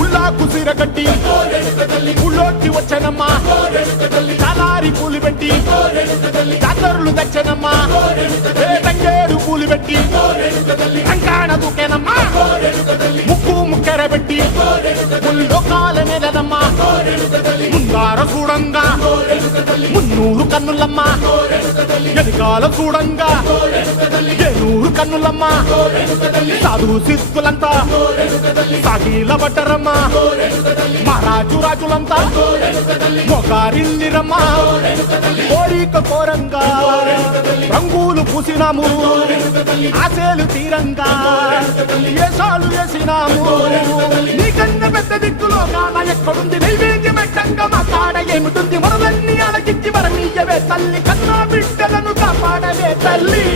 ఉల్లాకు సిరగట్టి ఉళ్ళోకి వచ్చనమ్మా చాలారి పూలు పెట్టి జాతరులు తెచ్చనమ్మా తంగేడు పూలు పెట్టి కంకాణ దూకేనమ్మా ముక్కు ముక్కెర పెట్టి ముల్లోకాల నెలనమ్మా ముందార చూడంగా మున్నూరు కన్నులమ్మా ఎదికాల చూడంగా ఏనూరు కన్నులమ్మా సాధు సిద్ధులంతా సాగిల పట్టరమ్మా మహారాజు రాజులంతా మొగారిల్లిరమ్మా కోరిక కోరంగా రంగులు పూసినాము ఆశలు తీరంగా ఏసాలు వేసినాము నీకన్నా పెద్ద దిక్కులో కాన ఎక్కడుంది నైవేద్యం పెట్టంగా మా కాడ ఏమిటుంది మనలన్నీ అలకించి మరమీయవే తల్లి కన్నా బిడ్డలను కాపాడవే తల్లి